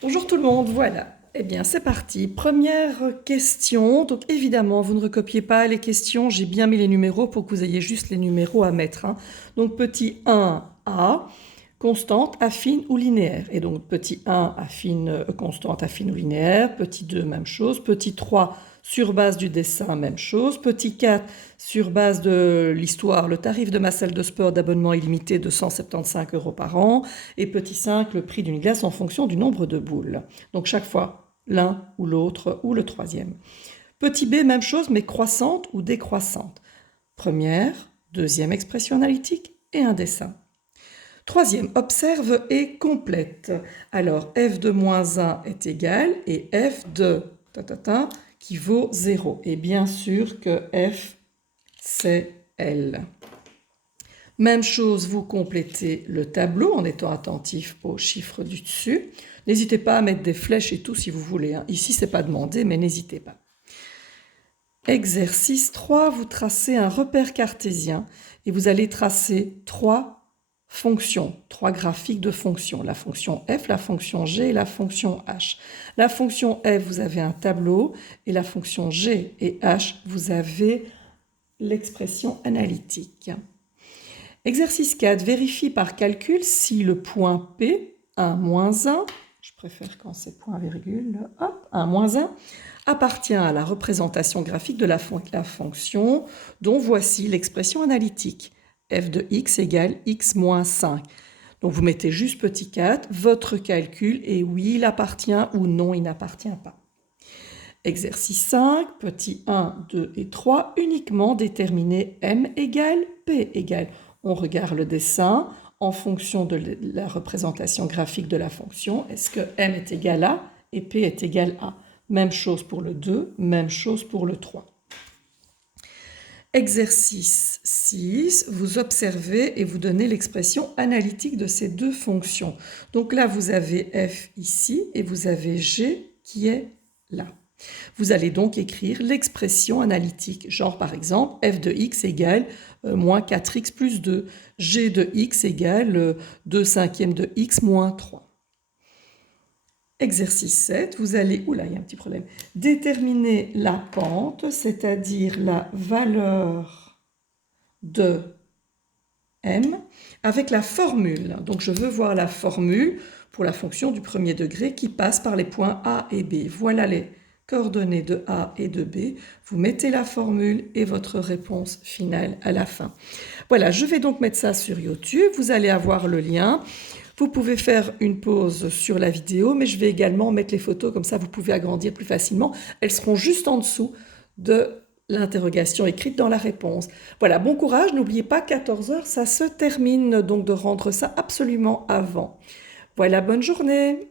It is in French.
Bonjour tout le monde, voilà. Eh bien, c'est parti. Première question. Donc, évidemment, vous ne recopiez pas les questions. J'ai bien mis les numéros pour que vous ayez juste les numéros à mettre, hein. Donc, petit 1A, constante, affine ou linéaire. Et donc, petit 1, affine, constante, affine ou linéaire. Petit 2, même chose. Petit 3, sur base du dessin, même chose. Petit 4, sur base de l'histoire, le tarif de ma salle de sport d'abonnement illimité de 175 € par an. Et petit 5, le prix d'une glace en fonction du nombre de boules. Donc chaque fois, l'un ou l'autre ou le troisième. Petit b, même chose, mais croissante ou décroissante. Première, deuxième expression analytique et un dessin. Troisième, observe et complète. Alors, f de moins 1 est égal et f de qui vaut 0. Et bien sûr que f, c'est L. Même chose, vous complétez le tableau en étant attentif aux chiffres du dessus. N'hésitez pas à mettre des flèches et tout si vous voulez, hein. Ici, ce n'est pas demandé, mais n'hésitez pas. Exercice 3, vous tracez un repère cartésien et vous allez tracer 3 fonctions, 3 graphiques de fonctions. La fonction f, la fonction g et la fonction h. La fonction f, vous avez un tableau et la fonction g et h, vous avez l'expression analytique. Exercice 4, vérifie par calcul si le point P, 1, moins 1, je préfère quand c'est point virgule, hop, 1, moins 1, appartient à la représentation graphique de la fonction dont voici l'expression analytique. f de x égale x moins 5. Donc vous mettez juste petit 4, votre calcul, et oui, il appartient ou non, il n'appartient pas. Exercice 5, petit 1, 2 et 3, uniquement déterminer m égale p égale. On regarde le dessin en fonction de la représentation graphique de la fonction. Est-ce que m est égal à et p est égal à? Même chose pour le 2, même chose pour le 3. Exercice 6, vous observez et vous donnez l'expression analytique de ces deux fonctions. Donc là, vous avez f ici et vous avez g qui est là. Vous allez donc écrire l'expression analytique, genre par exemple f de x égale moins 4x plus 2, g de x égale 2 cinquièmes de x moins 3. Exercice 7, vous allez, oula, il y a un petit problème, déterminer la pente, c'est-à-dire la valeur de m, avec la formule. Donc je veux voir la formule pour la fonction du premier degré qui passe par les points A et B. Voilà les coordonnées de A et de B. Vous mettez la formule et votre réponse finale à la fin. Voilà, je vais donc mettre ça sur YouTube. Vous allez avoir le lien. Vous pouvez faire une pause sur la vidéo, mais je vais également mettre les photos, comme ça vous pouvez agrandir plus facilement. Elles seront juste en dessous de l'interrogation écrite dans la réponse. Voilà, bon courage, n'oubliez pas, 14 h, ça se termine, donc de rendre ça absolument avant. Voilà, bonne journée.